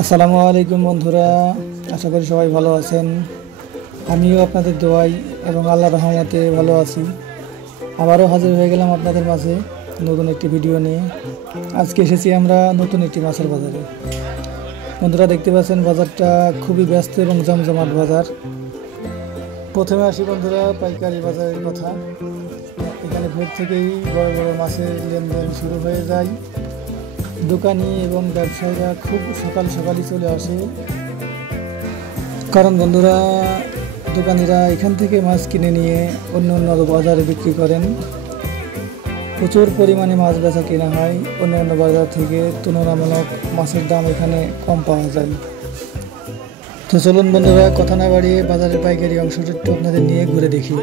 আসসালামু আলাইকুম বন্ধুরা, আশা করি সবাই ভালো আছেন। আমিও আপনাদের দোয়াই এবং আল্লাহর রহমতে ভালো আছি। আবারও হাজির হয়ে গেলাম আপনাদের মাঝে নতুন একটি ভিডিও নিয়ে। আজকে এসেছি আমরা নতুন একটি মাছের বাজারে। বন্ধুরা দেখতে পাচ্ছেন বাজারটা খুবই ব্যস্ত এবং জমজমাট বাজার। প্রথমে আসি বন্ধুরা পাইকারি বাজারের কথা। এখানে ভোর থেকেই বড় বড় মাছের লেনদেন শুরু হয়ে যায়। দোকানি এবং ব্যবসায়ীরা খুব সকাল সকালই চলে আসে, কারণ বন্ধুরা দোকানিরা এখান থেকে মাছ কিনে নিয়ে অন্য অন্য বাজারে বিক্রি করেন। প্রচুর পরিমাণে মাছ বেচা কেনা হয়। অন্যান্য বাজার থেকে তুলনামূলক মাছের দাম এখানে কম পাওয়া যায়। তো চলুন বন্ধুরা কথা না বাড়িয়ে বাজারের পাইকারি অংশটা একটু আপনাদের নিয়ে ঘুরে দেখি।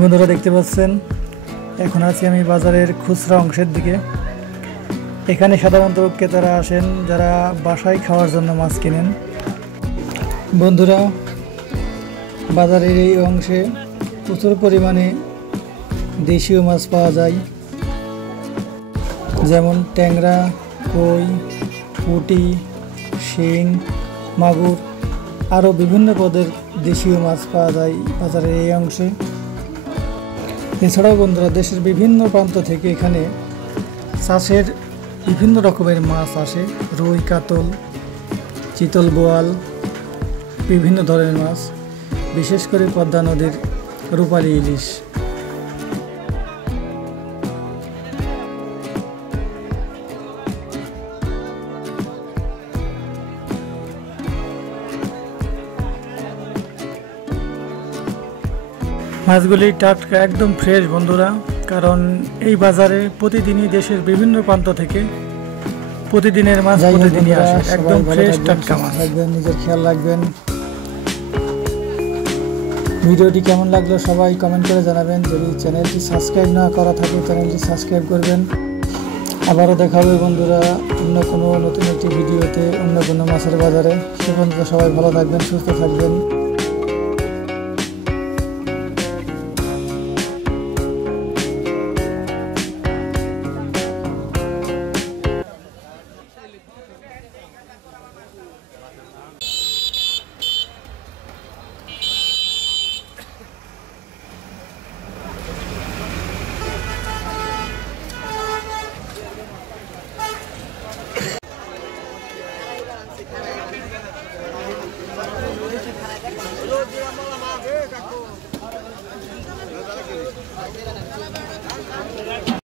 বন্ধুরা দেখতে পাচ্ছেন এখন আছি আমি বাজারের খুচরা অংশের দিকে। এখানে সাধারণত ক্রেতারা আসেন যারা বাসায় খাওয়ার জন্য মাছ কিনেন। বন্ধুরা বাজারের এই অংশে প্রচুর পরিমাণে দেশীয় মাছ পাওয়া যায়, যেমন ট্যাংরা, কই, পুঁটি, শিং, মাগুর, আরও বিভিন্ন পদের দেশীয় মাছ পাওয়া যায় বাজারের এই অংশে। এছাড়াও বন্ধুরা দেশের বিভিন্ন প্রান্ত থেকে এখানে চাষের বিভিন্ন রকমের মাছ আসে। রুই, কাতল, চিতল, বোয়াল, বিভিন্ন ধরনের মাছ, বিশেষ করে পদ্মা নদীর রূপালী ইলিশ। মাছগুলি টাটকা একদম ফ্রেশ বন্ধুরা, কারণ এই বাজারে প্রতিদিনই দেশের বিভিন্ন প্রান্ত থেকে প্রতিদিনের মাছ প্রতিদিনই আসে, একদম ফ্রেশ টাটকা মাছ। নিজের খেয়াল রাখবেন। ভিডিওটি কেমন লাগলো সবাই কমেন্ট করে জানাবেন। যদি চ্যানেলটি সাবস্ক্রাইব না করা থাকে চ্যানেলটি সাবস্ক্রাইব করবেন। আবারও দেখা হবে বন্ধুরা অন্য কোনো নতুন একটি ভিডিওতে, অন্য কোনো মাছের বাজারে। সে পর্যন্ত সবাই ভালো থাকবেন, সুস্থ থাকবেন।